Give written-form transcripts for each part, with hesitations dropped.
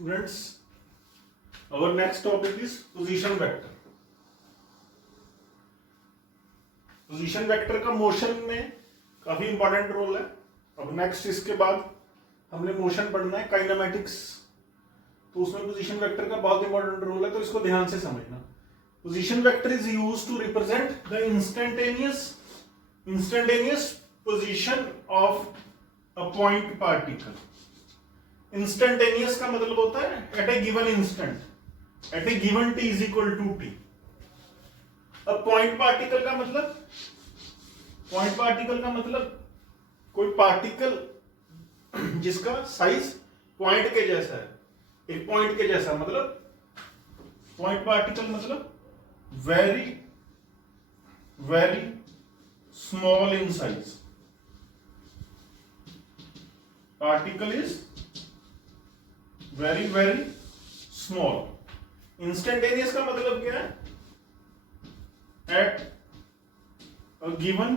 Students, our next topic is position vector. Position vector का motion में काफी important role है. अब नेक्स्ट इसके बाद हमने मोशन पढ़ना है काइनेमेटिक्स, तो उसमें पोजीशन वेक्टर का बहुत इंपॉर्टेंट रोल है, तो इसको ध्यान से समझना. Position vector is used to represent the instantaneous position of a point particle. Instantaneous का मतलब होता है at a given instant, at a given t is equal to t. अब पॉइंट पार्टिकल का मतलब कोई पार्टिकल जिसका साइज पॉइंट के जैसा है, एक पॉइंट के जैसा, मतलब पॉइंट पार्टिकल मतलब very very small in size. Particle is very very small. Instantaneous का मतलब क्या है? At a given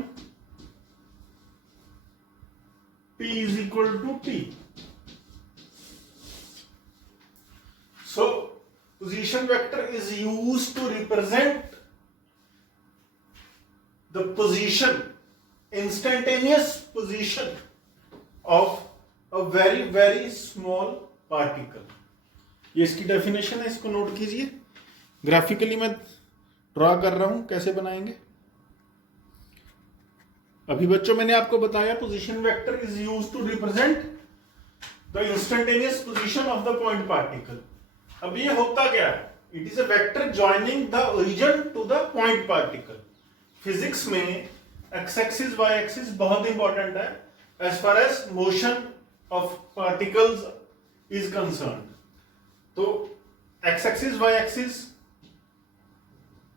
t is equal to t. So position vector is used to represent the position, instantaneous position of a very very small particle. ये इसकी definition है, इसको note कीजिए. Graphically मैं ड्रॉ कर रहा हूं, कैसे बनाएंगे. अभी बच्चों मैंने आपको बताया position vector is used to represent the instantaneous position of the point particle. अब ये होता क्या है? It is a vector joining the origin to the point particle. Physics में एक्स एक्सिस वाई एक्सिस बहुत इंपॉर्टेंट है as far as motion of particles is concern. तो x axis y axis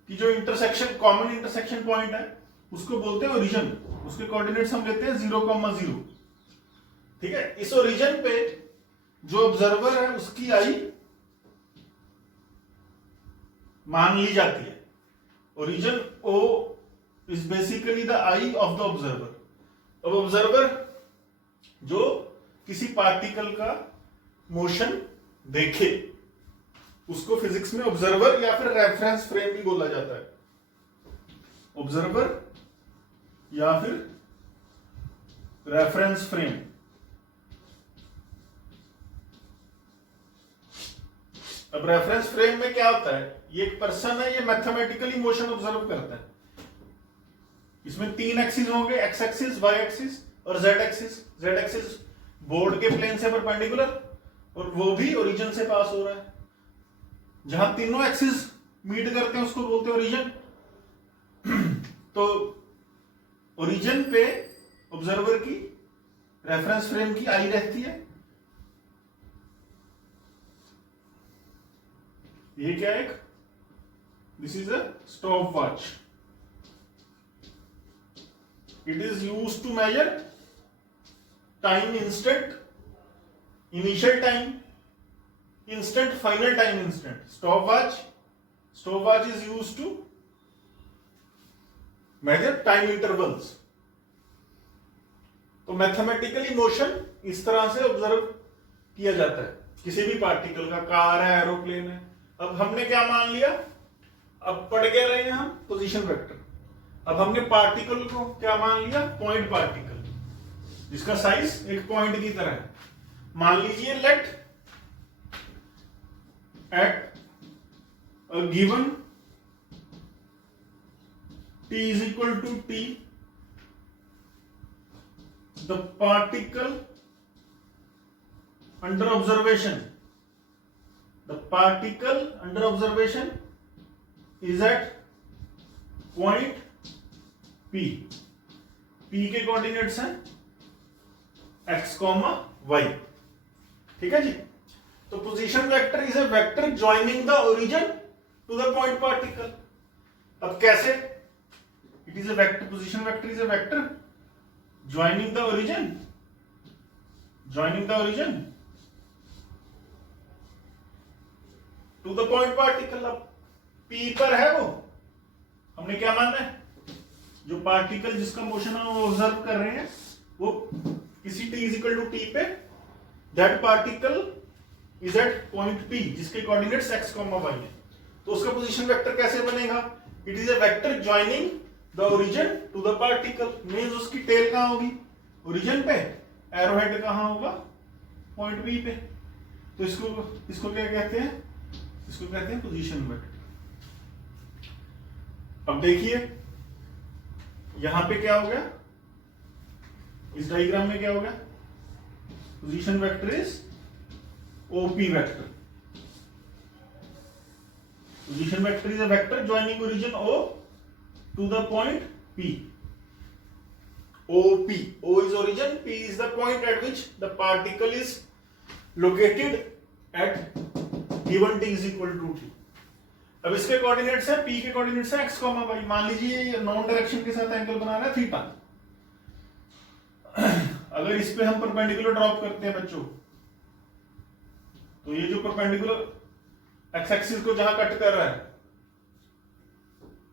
की जो इंटरसेक्शन, कॉमन इंटरसेक्शन पॉइंट है, उसको बोलते हैं ओरिजिन. उसके कोऑर्डिनेट्स हम लेते हैं 0,0. ठीक है. इस ओरिजिन पे जो ऑब्जर्वर है उसकी आई मान ली जाती है. Origin O is basically the I of the observer. अब ऑब्जर्वर जो किसी पार्टिकल का मोशन देखे उसको फिजिक्स में ऑब्जर्वर या फिर रेफरेंस फ्रेम भी बोला जाता है. ऑब्जर्वर या फिर रेफरेंस फ्रेम. अब रेफरेंस फ्रेम में क्या होता है? ये एक पर्सन है, ये मैथमेटिकली मोशन ऑब्जर्व करता है. इसमें 3 एक्सिस होंगे, एक्स एक्सिस, वाई एक्सिस और Z axis. Z axis board के प्लेन से परपेंडिकुलर और वो भी ओरिजिन से पास हो रहा है. जहां तीनों एक्सिस मीट करते हैं उसको बोलते हैं ओरिजिन. तो ओरिजिन पे ऑब्जर्वर की, रेफरेंस फ्रेम की आई रहती है. ये क्या है? This is a stopwatch. It is used to measure time instant, initial time instant, final time instant. Stopwatch is used to measure time intervals. तो मैथमेटिकली मोशन इस तरह से ऑब्जर्व किया जाता है किसी भी पार्टिकल का. कार है, एरोप्लेन है. अब हमने क्या मान लिया? अब पढ़ के रहे हैं हम पोजीशन वेक्टर. अब हमने पार्टिकल को क्या मान लिया? पॉइंट पार्टिकल, जिसका साइज एक पॉइंट की तरह है. मान लीजिए late at a given t is equal to t, the particle under observation is at point P. P के कोऑर्डिनेट्स हैं x, y. ठीक है जी. तो position vector is a vector joining the origin to the point particle. अब कैसे? It is a vector, position vector is a vector joining the origin to the point particle. अब P पर है वो, हमने क्या माना है? जो पार्टिकल जिसका मोशन हम ऑब्जर्व कर रहे हैं वो किसी t is equal to t पे that particle is at point P जिसके कोऑर्डिनेट्स x, y है। तो उसका पोजीशन वेक्टर कैसे बनेगा? It is a vector joining the origin to the particle. Means उसकी टेल कहां होगी? ओरिजिन पे। एरो हेड कहां होगा? पॉइंट P पे। तो इसको क्या कहते हैं? इसको कहते हैं पोजीशन वेक्टर। अब देखिए यहां पे क्या हो गया, इस डायग्राम में क्या हो गया? Position vector is OP vector. Position vector is a vector joining origin O to the point P. OP. O is origin, P is the point at which the particle is located at given t is equal to t. अब इसके coordinates है, P के coordinates है x, y। मान लीजिए ये non direction के साथ एंगल बना रहा है थीटा। अगर इस पे हम परपेंडिकुलर ड्रॉप करते हैं बच्चों, तो ये जो परपेंडिकुलर एक्स एक्सिस को जहां कट कर रहा है,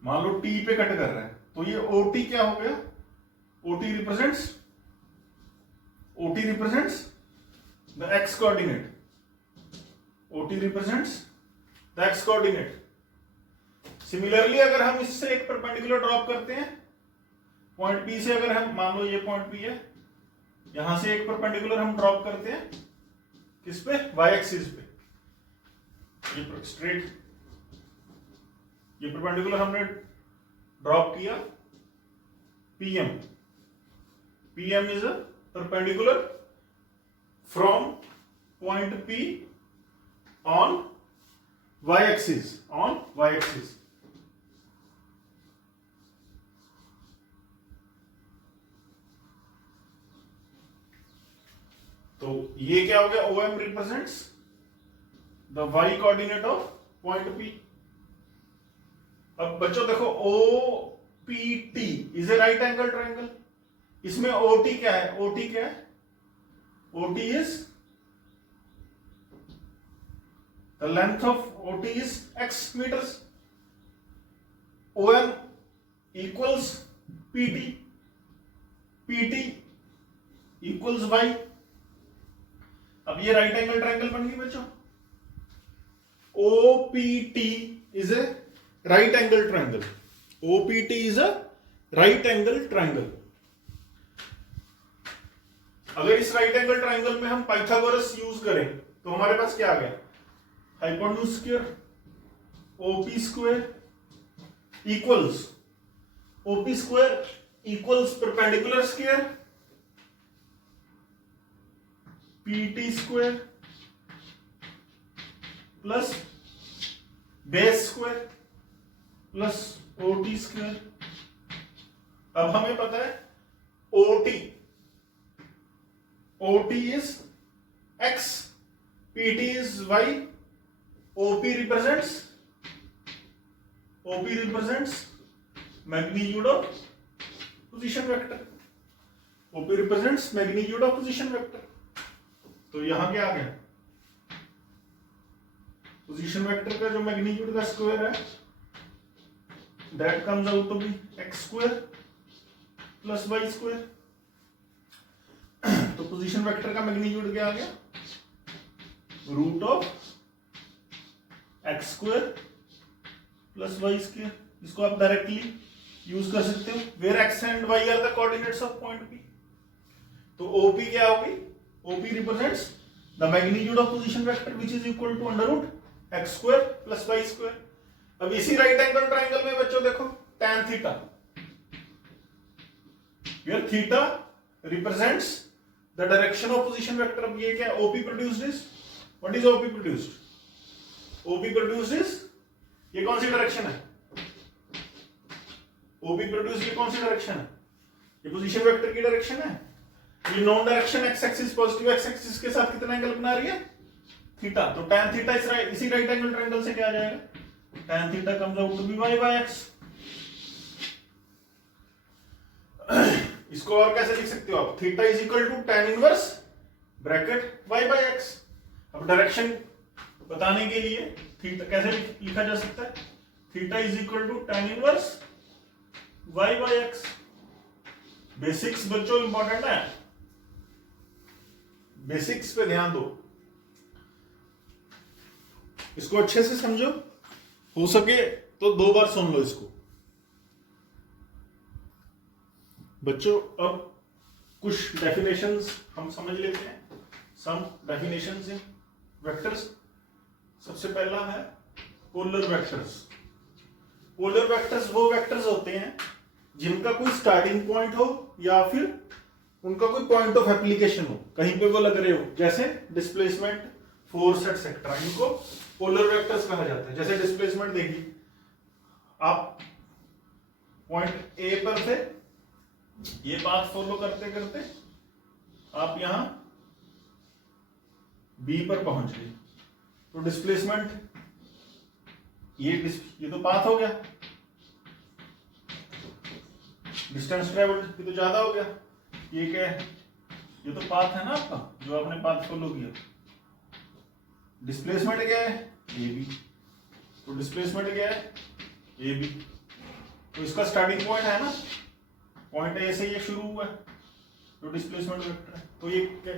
मान लो T पे कट कर रहा है, तो ये OT क्या हो गया? OT represents the x coordinate. OT represents the x coordinate. Similarly अगर हम इससे एक परपेंडिकुलर ड्रॉप करते हैं पॉइंट P से, अगर हम मान लो ये पॉइंट P है, यहां से एक परपेंडिकुलर हम ड्रॉप करते हैं किस पे? y एक्सिस पे। ये स्ट्रेट ये परपेंडिकुलर हमने ड्रॉप किया PM. PM is a perpendicular from point P on y axis. तो ये क्या हो गया? OM represents the y coordinate of point P. अब बच्चों देखो OPT is a right angle triangle. इसमें OT क्या है? OT क्या है? OT is the length of OT is x meters. OM equals PT. PT equals y. अब ये राइट एंगल ट्रायंगल बन गई बच्चों। OPT is a right angle triangle. OPT is a right angle triangle. अगर इस right angle triangle में हम Pythagoras use करें तो हमारे पास क्या आ गया? Hypotenuse square OP square equals OP square equals perpendicular square PT square plus base square plus OT square. अब हमें पता है OT is x, PT is y, OP represents magnitude of position vector. OP represents magnitude of position vector. तो यहां क्या आ गया? Position vector का जो मैग्नीट्यूड का स्क्वायर है that comes out to be x square plus y square. तो पोजीशन वेक्टर का मैग्नीट्यूड क्या आ गया? Root of x square plus y square. इसको आप डायरेक्टली यूज कर सकते हो where x and y are the coordinates of point P। तो OP क्या होगी? OP represents the magnitude of position vector which is equal to under root x square plus y square. अब इसी right angle triangle में बच्चों देखो tan theta, where theta represents the direction of position vector. अब ये क्या है? OP produced is, what is OP produced? OP produced is, ये कौन सी डायरेक्शन है? OP produced ये कौन सी डायरेक्शन है? ये पोजीशन वेक्टर की डायरेक्शन है। ये non direction x axis positive x axis के साथ कितना एंगल बना रही है? थीटा। तो tan थीटा इसी राइट एंगल ट्रायंगल से क्या आ जाएगा? tan theta comes out to be y by x। इसको और कैसे लिख सकते हो आप? Theta is equal to tan inverse bracket y by x। अब डायरेक्शन बताने के लिए थीटा कैसे लिखा जा सकता है? Theta is equal to tan inverse y by x। Basics बच्चों इंपॉर्टेंट है, बेसिक्स पे ध्यान दो। इसको अच्छे से समझो, हो सके तो 2 बार सुन लो इसको। बच्चों अब कुछ डेफिनेशंस हम समझ लेते हैं, सम डेफिनेशंस इन वेक्टर्स। सबसे पहला है पोलर वेक्टर्स। पोलर वेक्टर्स वो वेक्टर्स होते हैं जिनका कोई स्टार्टिंग पॉइंट हो या फिर उनका कोई पॉइंट ऑफ एप्लीकेशन हो, कहीं पे वो लग रहे हो, जैसे डिस्प्लेसमेंट, फोर्स एटसेट्रा, इनको पोलर वेक्टर्स कहा जाता है। जैसे डिस्प्लेसमेंट देखिए, आप पॉइंट ए पर थे, ये पाथ फॉलो करते करते आप यहां बी पर पहुंच गए, तो डिस्प्लेसमेंट ये तो पाथ हो गया, डिस्टेंस ट्रेवल्ड ये तो ज्यादा हो गया। ये क्या है? ये तो पाथ है ना आपका, जो आपने पाथ फॉलो किया। डिस्प्लेसमेंट क्या है? A B. तो डिस्प्लेसमेंट क्या है? A B. तो इसका स्टार्टिंग पॉइंट है ना, पॉइंट ए से ये शुरू हुआ है, तो डिस्प्लेसमेंट वेक्टर है। तो ये क्या,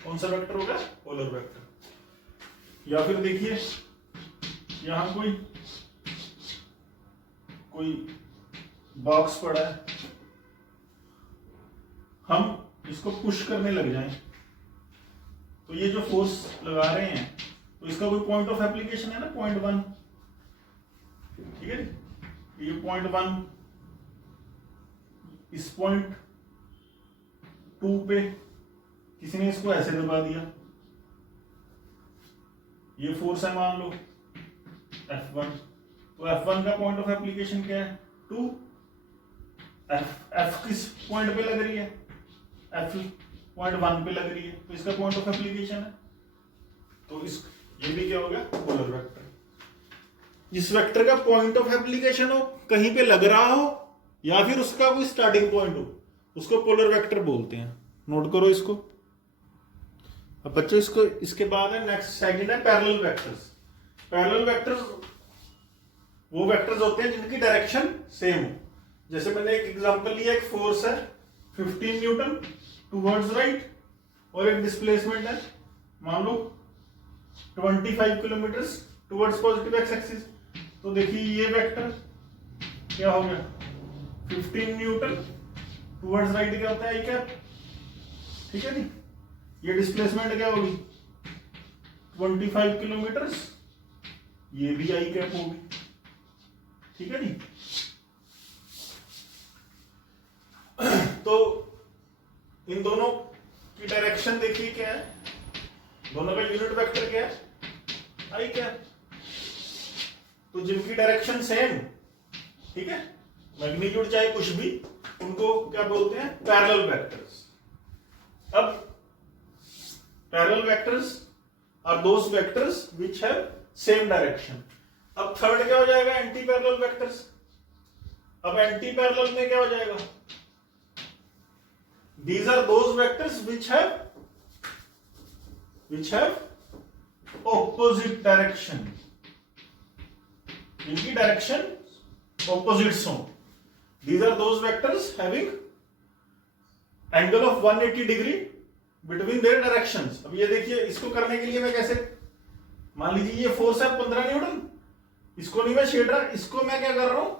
कौन सा वेक्टर होगा? Polar vector. या फिर देखिए यहां कोई बॉक्स पड़ा है, हम इसको पुश करने लग जाएं, तो ये जो फोर्स लगा रहे हैं, तो इसका कोई पॉइंट ऑफ एप्लीकेशन है ना, पॉइंट 1, ठीक है। ये पॉइंट 1, इस पॉइंट 2 पे किसी ने इसको ऐसे दबा दिया, ये फोर्स है मान लो F1, तो F1 का पॉइंट ऑफ एप्लीकेशन क्या है? 2। F किस पॉइंट पे लग रही है? F पॉइंट 1 पे लग रही है, तो इसका पॉइंट ऑफ एप्लीकेशन है। तो ये भी क्या हो गया? Polar vector. जिस वेक्टर का पॉइंट ऑफ एप्लीकेशन हो, कहीं पे लग रहा हो या फिर उसका कोई स्टार्टिंग पॉइंट हो, उसको पोलर वेक्टर बोलते हैं। नोट करो इसको। अब बच्चों इसको, इसके बाद है नेक्स्ट, सेकंड है पैरेलल वेक्टर्स। पैरेलल वेक्टर्स वो वेक्टर्स होते हैं जिनकी डायरेक्शन सेम हो। जैसे मैंने एक एग्जांपल लिया, एक फोर्स है 15 न्यूटन टुवर्ड्स राइट, और एक डिस्प्लेसमेंट है मान लो 25 kilometre towards positive x axis. तो देखिए ये वेक्टर क्या हो गया? 15 न्यूटन टुवर्ड्स राइट क्या होता है? आई कैप, ठीक है जी। ये डिस्प्लेसमेंट क्या होगी? 25 किलोमीटर, ये भी आई कैप होगी, ठीक है जी। तो इन दोनों की डायरेक्शन देखिए क्या है, दोनों का यूनिट वेक्टर क्या है? आई कैप। तो जिनकी डायरेक्शन सेम, ठीक है, मैग्नीट्यूड चाहे कुछ भी, उनको क्या बोलते हैं? Parallel vectors. अब parallel vectors are those vectors which have same direction. अब थर्ड क्या हो जाएगा? Anti parallel vectors. अब एंटी पैरेलल में क्या हो जाएगा? These are those vectors which have opposite direction, इनकी डायरेक्शन opposites हो। These are those vectors having angle of 180 degree between their directions। अब ये देखिए, इसको करने के लिए मैं कैसे, मान लीजिए ये फोर्स है 15 न्यूटन, इसको नहीं मैं छेड़ रहा, इसको मैं क्या कर रहा हूं?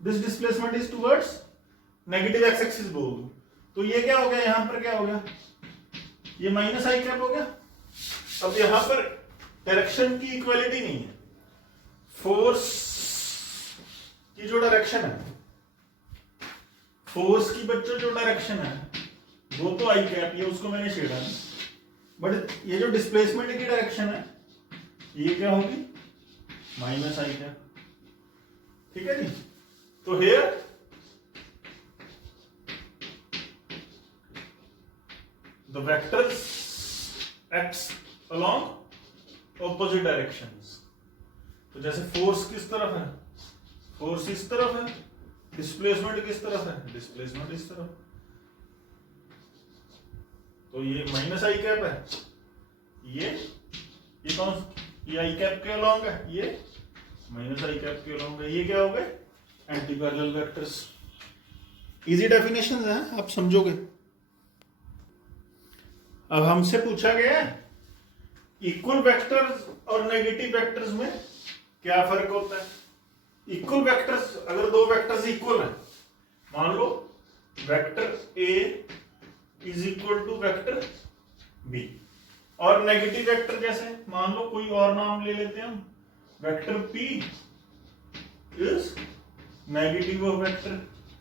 This displacement is towards negative x axis बोल दूं, तो ये क्या हो गया? यहां पर क्या हो गया? ये माइनस आई कैप हो गया। अब यहां पर डायरेक्शन की इक्वलिटी नहीं है। फोर्स की जो डायरेक्शन है, फोर्स की बच्चों जो डायरेक्शन है वो तो आई कैप, ये उसको मैंने छेड़ा नहीं, बट ये जो डिस्प्लेसमेंट की डायरेक्शन है ये क्या होगी? माइनस आई कैप, ठीक है जी। तो here the vectors acts along opposite directions। तो जैसे फोर्स किस तरफ है? फोर्स इस तरफ है। डिस्प्लेसमेंट किस तरफ है? डिस्प्लेसमेंट इस तरफ। तो ये माइनस आई कैप है, ये कौन? ये आई कैप के अलॉन्ग है, ये माइनस आई कैप के अलॉन्ग है। ये क्या हो गए? Anti parallel vectors. Easy definition है, आप समझोगे। अब हमसे पूछा गया है इक्वल वेक्टर्स और नेगेटिव वेक्टर्स में क्या फर्क होता है? इक्वल वेक्टर्स, अगर दो वेक्टर्स इक्वल हैं, मान लो vector A is equal to vector B, और नेगेटिव वेक्टर जैसे मान लो कोई और नाम ले लेते हैं हम, vector P is negative of vector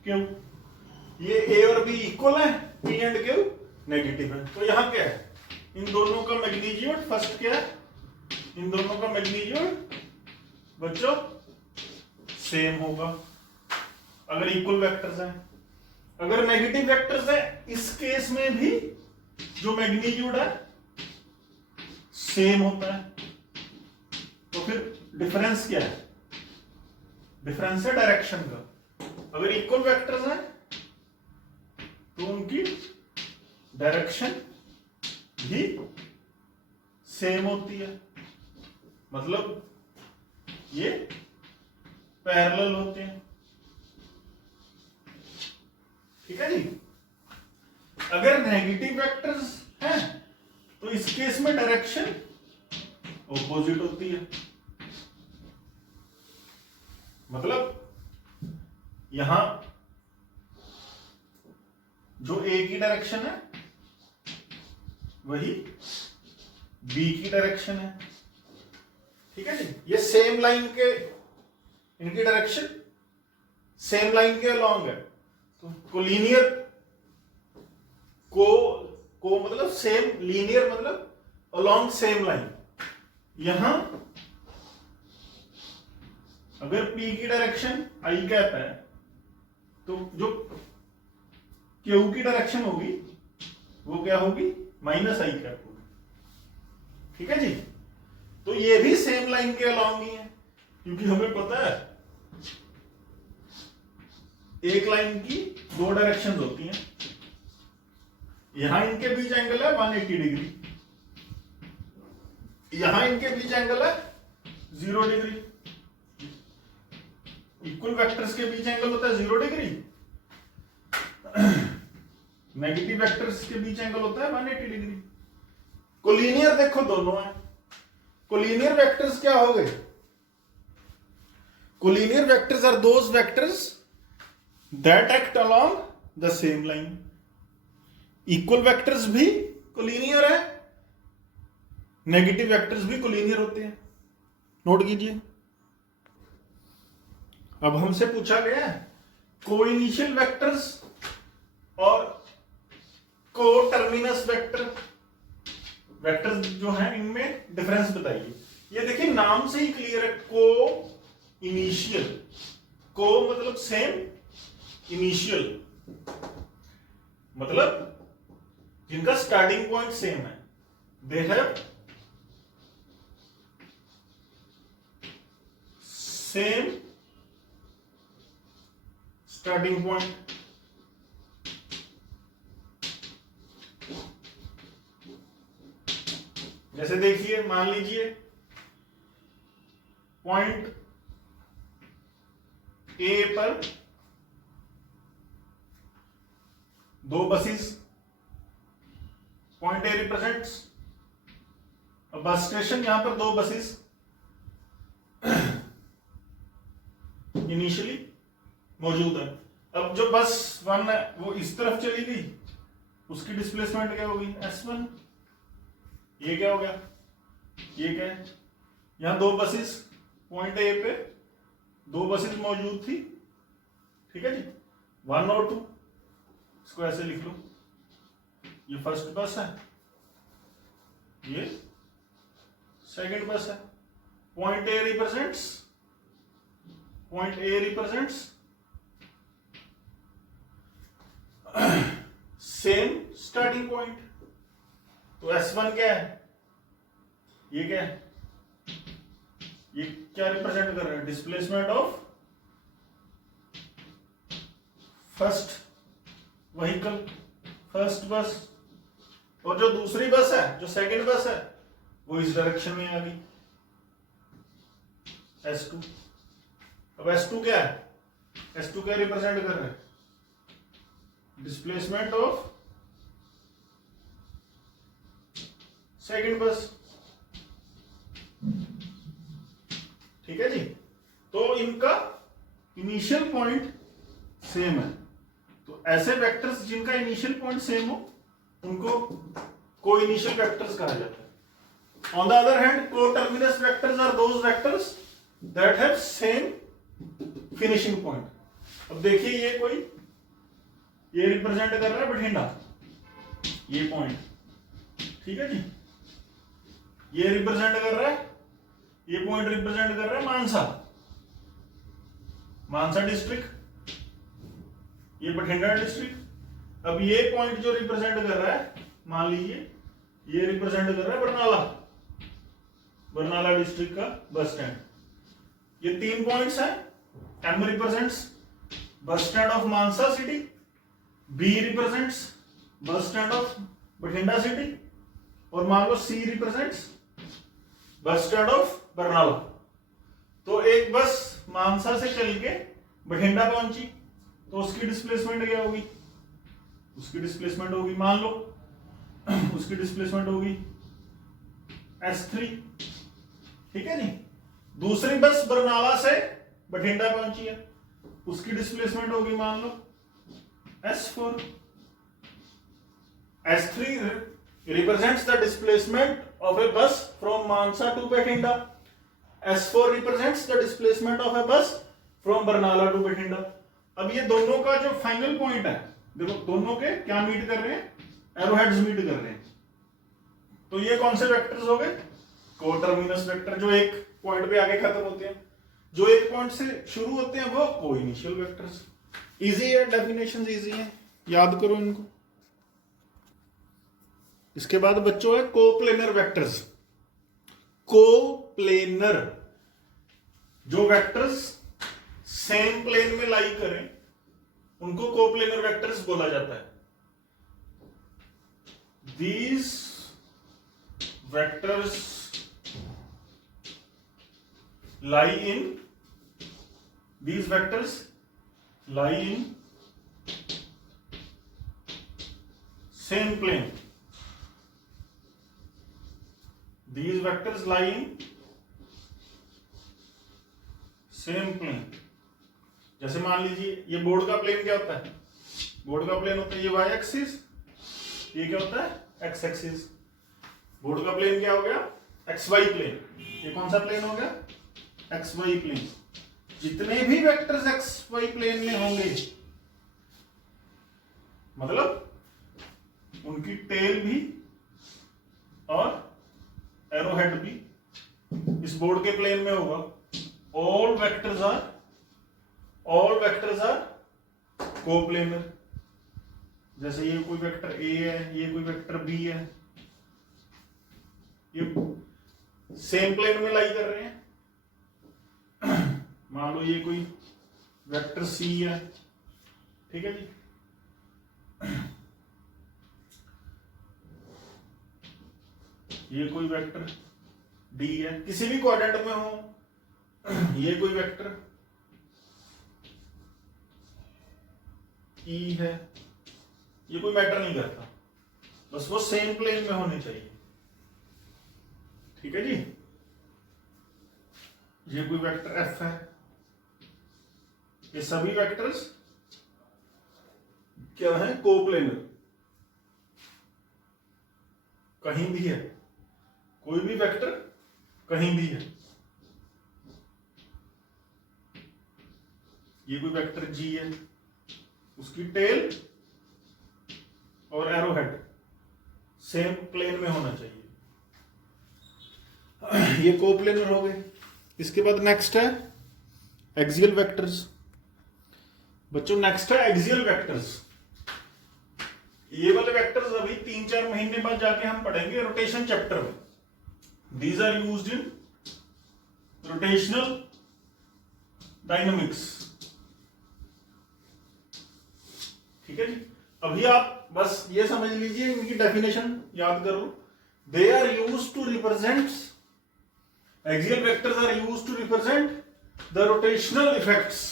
Q. ये ए और बी इक्वल है, पी एंड क्यू नेगेटिव है, तो यहां क्या है? इन दोनों का मैग्नीट्यूड फर्स्ट क्या है? इन दोनों का मैग्नीट्यूड बच्चों सेम होगा अगर इक्वल वेक्टर्स हैं। अगर नेगेटिव वेक्टर्स है, इस केस में भी जो मैग्नीट्यूड है सेम होता है, तो फिर डिफरेंस क्या है? डिफरेंस है डायरेक्शन का। अगर इक्वल वेक्टर्स हैं तो उनकी डायरेक्शन भी सेम होती है, मतलब ये पैरेलल होते हैं। ठीक है जी। अगर नेगेटिव वेक्टर्स हैं तो इस केस में डायरेक्शन ऑपोजिट होती है, मतलब यहां जो ए की डायरेक्शन है वही बी की डायरेक्शन है। ठीक है जी। ये सेम लाइन के, इनकी डायरेक्शन सेम लाइन के अलॉन्ग है, तो कोलिनियर को मतलब सेम, लीनियर मतलब अलॉन्ग सेम लाइन। यहां अगर P की डायरेक्शन आई कैप है तो जो Q की डायरेक्शन होगी वो क्या होगी? माइनस आई कैप होगी। ठीक है जी। तो ये भी सेम लाइन के अलॉन्ग ही है, क्योंकि हमें पता है एक लाइन की दो डायरेक्शंस होती हैं। यहां इनके बीच एंगल है 180 डिग्री, यहां इनके बीच एंगल है 0 डिग्री। इक्वल वेक्टर्स के बीच एंगल होता है 0 डिग्री, नेगेटिव वेक्टर्स के बीच एंगल होता है 180 डिग्री। कोलिनियर देखो दोनों है। कोलिनियर वेक्टर्स क्या हो गए? Collinear vectors are those vectors that act along the same line. Equal vectors भी कोलिनियर है, नेगेटिव वेक्टर्स भी कोलिनियर होते हैं। नोट कीजिए। अब हमसे पूछा गया है कोइनिशियल वेक्टर्स और को टर्मिनस वेक्टर, वेक्टर्स जो हैं इनमें डिफरेंस बताइए। ये देखिए नाम से ही क्लियर है, को इनिशियल। को मतलब सेम, इनिशियल मतलब जिनका स्टार्टिंग पॉइंट सेम है, they have same starting point. जैसे देखिए, मान लीजिए पॉइंट ए पर दो buses, point A represents bus station, यहां पर दो बसेस इनिशियली मौजूद है। अब जो बस 1 है वो इस तरफ चली गई, उसकी डिस्प्लेसमेंट क्या होगी? S1। ये क्या हो गया? ये क्या है? यहां दो बसेस, पॉइंट ए पे दो बसेस मौजूद थी। ठीक है जी, 1 और 2। इसको ऐसे लिख लो, ये फर्स्ट बस है, ये सेकंड बस है। Point A represents same starting point. तो S1 क्या है? ये क्या है? ये क्या रिप्रेजेंट कर रहा है? Displacement of first vehicle, first बस। और जो दूसरी बस है, जो सेकंड बस है, वो इस डायरेक्शन में आ गई, S2। अब S2 क्या है? S2 क्या रिप्रेजेंट कर रहा है? डिस्प्लेसमेंट ऑफ सेकंड बस। ठीक है जी। तो इनका इनिशियल पॉइंट सेम है, तो ऐसे वेक्टर्स जिनका इनिशियल पॉइंट सेम हो उनको को इनिशियल वेक्टर्स कहा जाता है। On the other hand coterminous vectors are those vectors that have same finishing point. अब देखिए ये रिप्रेजेंट कर रहा है बठिंडा, ये पॉइंट, ठीक है जी। ये रिप्रेजेंट कर रहा है, ये पॉइंट रिप्रेजेंट कर रहा है मानसा डिस्ट्रिक्ट, ये बठिंडा डिस्ट्रिक्ट। अब ये पॉइंट जो रिप्रेजेंट कर रहा है, मान लीजिए ये रिप्रेजेंट कर रहा है बरनाला डिस्ट्रिक्ट का बस स्टैंड। ये 3 पॉइंट्स हैं। M represents bus stand of Mansa city, B represents bus stand of Bathinda city, और मान लो C represents bus stand of Barnala. तो एक बस मानसा से चल के बठिंडा पहुंची, तो उसकी डिस्प्लेसमेंट क्या होगी? उसकी डिस्प्लेसमेंट होगी, मान लो उसकी डिस्प्लेसमेंट होगी S3, ठीक है जी। दूसरी बस बरनाला से बठिंडा पहुंची है, उसकी डिस्प्लेसमेंट होगी मान लो S4। S3 represents the displacement of a bus from Mansa to Bathinda. S4 represents the displacement of a bus from Barnala to Bathinda. अब ये दोनों का जो फाइनल पॉइंट है, देखो दोनों के क्या मीट कर रहे हैं? एरोहेड्स मीट कर रहे हैं। तो ये कौन से वेक्टर्स हो गए? कोटर्मिनस वेक्टर, जो एक पॉइंट पे आके खत्म होते हैं, जो एक पॉइंट से शुरू होते हैं वो को इनिशियल वेक्टर्स। इजी है, डेफिनेशंस इजी हैं, याद करो इनको। इसके बाद बच्चों है कोप्लेनर वेक्टर्स। कोप्लेनर, जो वेक्टर्स सेम प्लेन में लाई करें उनको कोप्लेनर वेक्टर्स बोला जाता है। These vectors lie in same plane. These vectors lie in same plane. जैसे मान लीजिए ये बोर्ड का प्लेन क्या होता है? बोर्ड का प्लेन होता है ये y एक्सिस, ये क्या होता है x एक्सिस। बोर्ड का प्लेन क्या हो गया? xy plane. ये कौन सा प्लेन हो गया? xy plane. जितने भी वेक्टर्स xy प्लेन में होंगे, मतलब उनकी टेल भी और एरोहेड भी इस बोर्ड के प्लेन में होगा। All vectors are coplanar. जैसे ये कोई वेक्टर A है, ये कोई वेक्टर B है, ये सेम प्लेन में लाई कर रहे हैं। मान लो ये कोई वेक्टर C है, ठीक है जी। ये कोई वेक्टर D है, किसी भी क्वाड्रेंट में हो। ये कोई वेक्टर E है, ये कोई मैटर नहीं करता, बस वो सेम प्लेन में होने चाहिए, ठीक है जी। ये कोई वेक्टर F है, ये सभी वेक्टर्स क्या है? कोप्लेनर। कहीं भी है, कोई भी वेक्टर कहीं भी है। ये कोई वेक्टर G है, उसकी टेल और एरोहेड सेम प्लेन में होना चाहिए। ये कोप्लेनर हो गए। इसके बाद नेक्स्ट है एक्सियल वेक्टर्स। बच्चों नेक्स्ट है एक्सियल वेक्टर्स। ये वाले वेक्टर्स अभी 3-4 महीने बाद जाके हम पढ़ेंगे रोटेशन चैप्टर में। These are used in rotational dynamics, ठीक है जी। अभी आप बस ये समझ लीजिए, इनकी डेफिनेशन याद करो। They are used to represent, axial vectors are used to represent the rotational effects.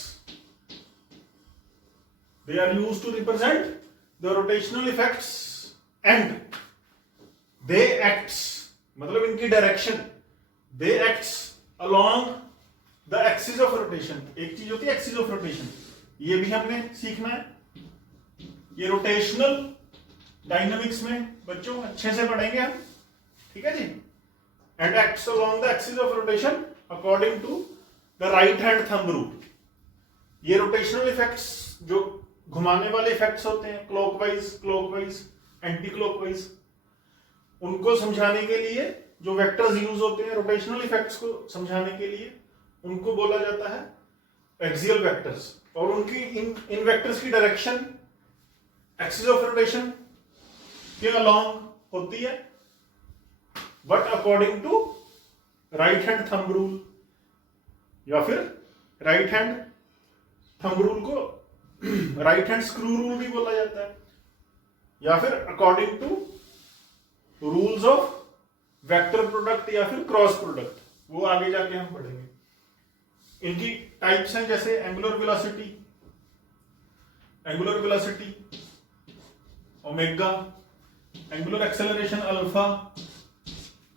They are used to represent the rotational effects and they acts, मतलब इनकी direction, they acts along the axis of rotation, एक चीज होती है axis of rotation, ये भी हमने सीखना है। ये रोटेशनल डायनामिक्स में बच्चों अच्छे से पढ़ेंगे हम, ठीक है जी। And acts along the axis of rotation according to the right hand thumb rule. ये रोटेशनल इफेक्ट्स जो घुमाने वाले इफेक्ट्स होते हैं, क्लॉकवाइज, एंटी क्लॉकवाइज, उनको समझाने के लिए जो वेक्टर्स यूज होते हैं रोटेशनल इफेक्ट्स को समझाने के लिए, उनको बोला जाता है एक्सियल वेक्टर्स। और उनकी इन वेक्टर्स की डायरेक्शन एक्सिस ऑफ रोटेशन के अलोंग होती है, but according to right hand thumb rule, या फिर राइट हैंड थंब रूल को राइट हैंड स्क्रू रूल भी बोला जाता है, या फिर according to rules of vector product या फिर क्रॉस प्रोडक्ट, वो आगे जाके हम पढ़ेंगे। इनकी टाइप्स हैं जैसे angular velocity omega, angular acceleration alpha,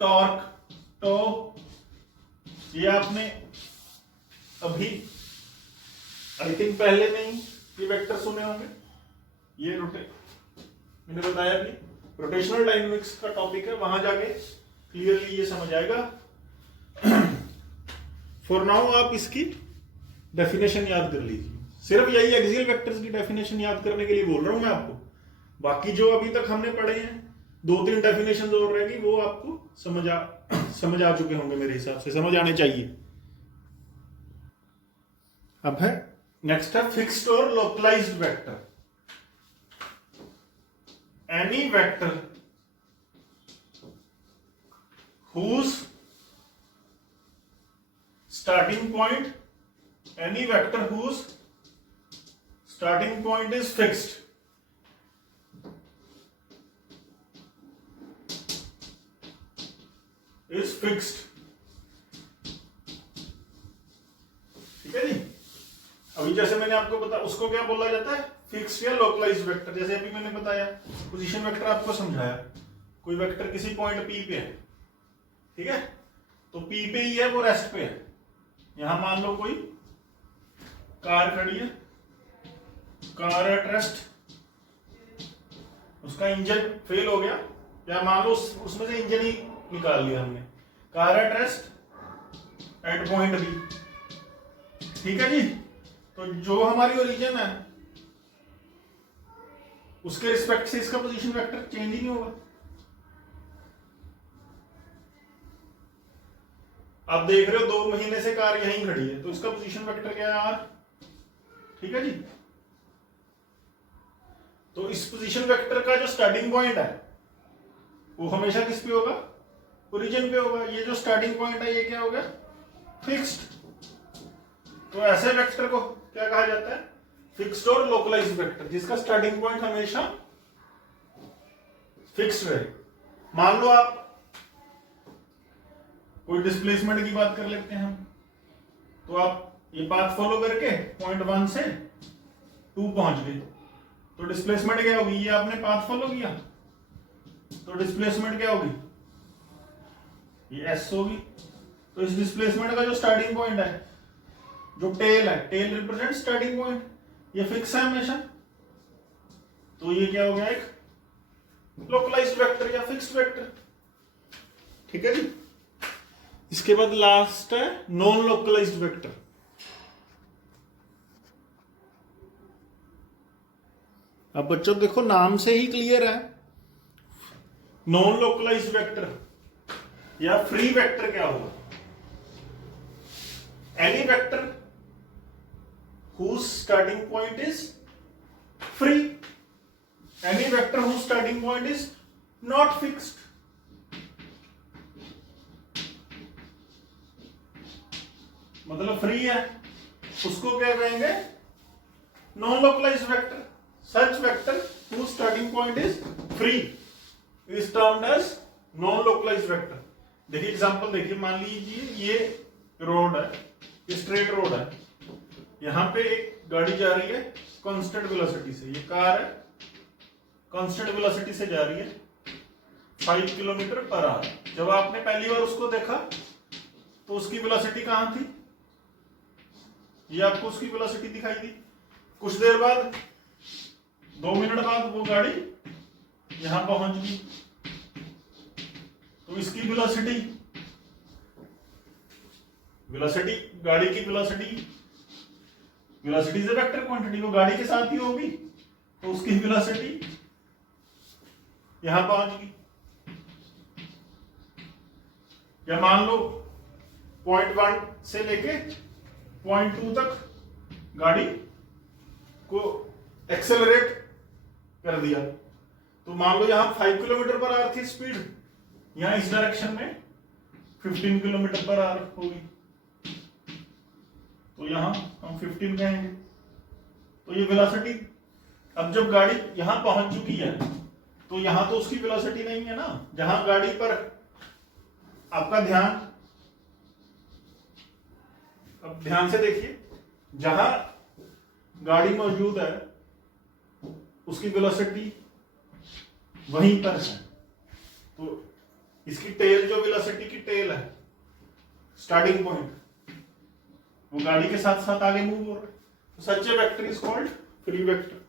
torque tau. ये आपने अभी आई थिंक पहले में ही ये वेक्टर सुने होंगे। ये मैंने बताया भी रोटेशनल डायनामिक्स का टॉपिक है, वहां जाके क्लियरली ये समझ आएगा। फॉर नाउ आप इसकी डेफिनेशन याद कर लीजिए, सिर्फ यही एक्सियल वेक्टर्स की डेफिनेशन याद करने के लिए बोल रहा हूं मैं आपको। बाकी जो अभी तक हमने पढ़े हैं 2-3 डेफिनेशन और रहेगी, वो आपको समझ आ चुके होंगे, मेरे हिसाब से समझ आने चाहिए। अब है नेक्स्ट है फिक्स्ड और localised vector. Any vector whose starting point is fixed ठीक है जी। अभी जैसे मैंने आपको बताया, उसको क्या बोला जाता है, फिक्स्ड या लोकलाइज्ड वेक्टर। जैसे अभी मैंने बताया पोजीशन वेक्टर आपको समझाया, कोई वेक्टर किसी पॉइंट P पे है, ठीक है, तो P पे ही है, वो रेस्ट पे है। यहां मान लो कोई कार खड़ी है, कार एट रेस्ट, उसका इंजन फेल हो गया, या मान लो उसमें से इंजन ही निकाल लिया हमने, car at rest at point B, ठीक है जी। तो जो हमारी ओरिजिन है उसके रिस्पेक्ट से इसका पोजीशन वेक्टर चेंज ही नहीं होगा। आप देख रहे हो 2 महीने से कार यहीं खड़ी है, तो इसका पोजीशन वेक्टर क्या है, R, ठीक है जी। तो इस पोजीशन वेक्टर का जो स्टार्टिंग पॉइंट है वो हमेशा किस पे होगा, ओरिजिन पे होगा। ये जो स्टार्टिंग पॉइंट है ये क्या हो गया, फिक्स्ड। तो ऐसे वेक्टर को क्या कहा जाता है, फिक्स्ड और लोकलाइज्ड वेक्टर, जिसका स्टार्टिंग पॉइंट हमेशा फिक्स्ड रहे। मान लो आप कोई डिस्प्लेसमेंट की बात कर लेते हैं हम, तो आप ये पाथ फॉलो करके पॉइंट 1 से 2 पहुंच गए, तो डिस्प्लेसमेंट क्या होगी, ये आपने पाथ फॉलो किया तो डिस्प्लेसमेंट क्या होगी, ये S होगी। तो इस डिस्प्लेसमेंट का जो स्टार्टिंग पॉइंट है, जो टेल है, टेल रिप्रेजेंट स्टार्टिंग पॉइंट, ये फिक्स है हमेशा, तो ये क्या हो गया, एक लोकलाइज्ड वेक्टर या फिक्स्ड वेक्टर, ठीक है जी। इसके बाद लास्ट है नॉन लोकलाइज्ड वेक्टर। अब बच्चों देखो नाम से ही क्लियर है, नॉन लोकलाइज्ड वेक्टर या फ्री वेक्टर क्या होगा, any vector whose starting point is free, any vector whose starting point is not fixed। मतलब फ्री है उसको क्या कहेंगे, non localised vector. Such vector whose starting point is free is termed as non localised vector. देखिए example देखिए, मान लीजिए ये रोड है, ये स्ट्रेट रोड है, यहां पे एक गाड़ी जा रही है कांस्टेंट वेलोसिटी से, ये कार है कांस्टेंट वेलोसिटी से जा रही है 5 किलोमीटर पर आवर। जब आपने पहली बार उसको देखा तो उसकी वेलोसिटी कहां थी, ये आपको उसकी वेलोसिटी दिखाई दी। कुछ देर बाद 2 मिनट बाद वो गाड़ी यहां पहुंच गई, तो इसकी वेलोसिटी गाड़ी की velocity is a vector quantity, वो गाड़ी के साथ ही होगी, तो उसकी वेलोसिटी यहां पहुंच गई। या मान लो पॉइंट 1 से लेके पॉइंट 2 तक गाड़ी को एक्सेलरेट कर दिया, तो मान लो यहां 5 किलोमीटर पर आवर थी स्पीड, यहां इस डायरेक्शन में 15 किलोमीटर पर आवर होगी, तो यहां हम 15 कहेंगे। तो ये वेलोसिटी, अब जब गाड़ी यहां पहुंच चुकी है तो यहां तो उसकी वेलोसिटी नहीं है ना, जहां गाड़ी पर आपका ध्यान, अब ध्यान से देखिए, जहां गाड़ी मौजूद है उसकी वेलोसिटी वहीं पर है, तो इसकी टेल, जो वेलोसिटी की टेल है, स्टार्टिंग पॉइंट, वो गाड़ी के साथ साथ आगे मूव हो रहा है, तो such a vector is called free vector.